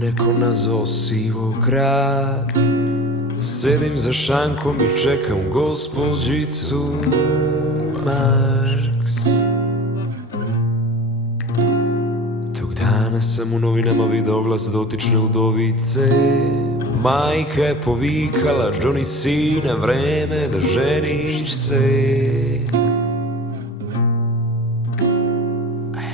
neko nazvao Sivograd. Sedim za šankom i čekam gospođicu Marks. Tog dana sam u novinama video glas dotične udovice. Majka je povikala: Johnny, sine, vreme da ženiš se.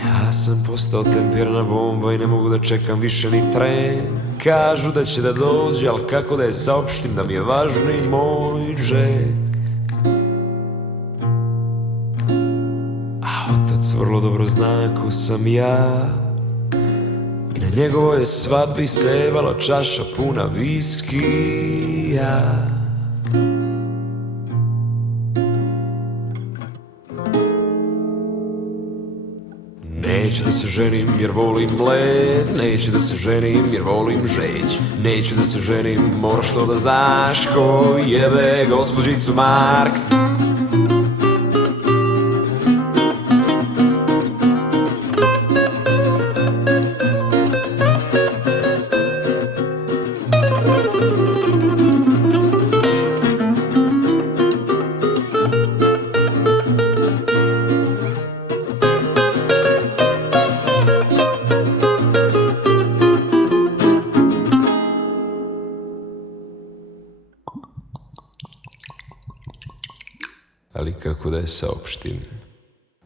Ja sam postao tempirana bomba i ne mogu da čekam više ni tren. Kažu da će da dođe, al kako da je saopštim da mi je važniji moj Jack. A otac vrlo dobro zna ko sam ja, i na njegovoj je svadbi sevala čaša puna viskija. Neću da se ženim jer volim led, neću da se ženim jer volim žeć, neću da se ženim, moraš to da znaš, ko jebe gospođicu Marks. Ali kako da je saopštim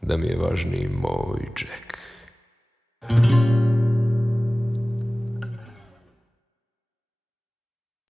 da mi je važniji moj Jack.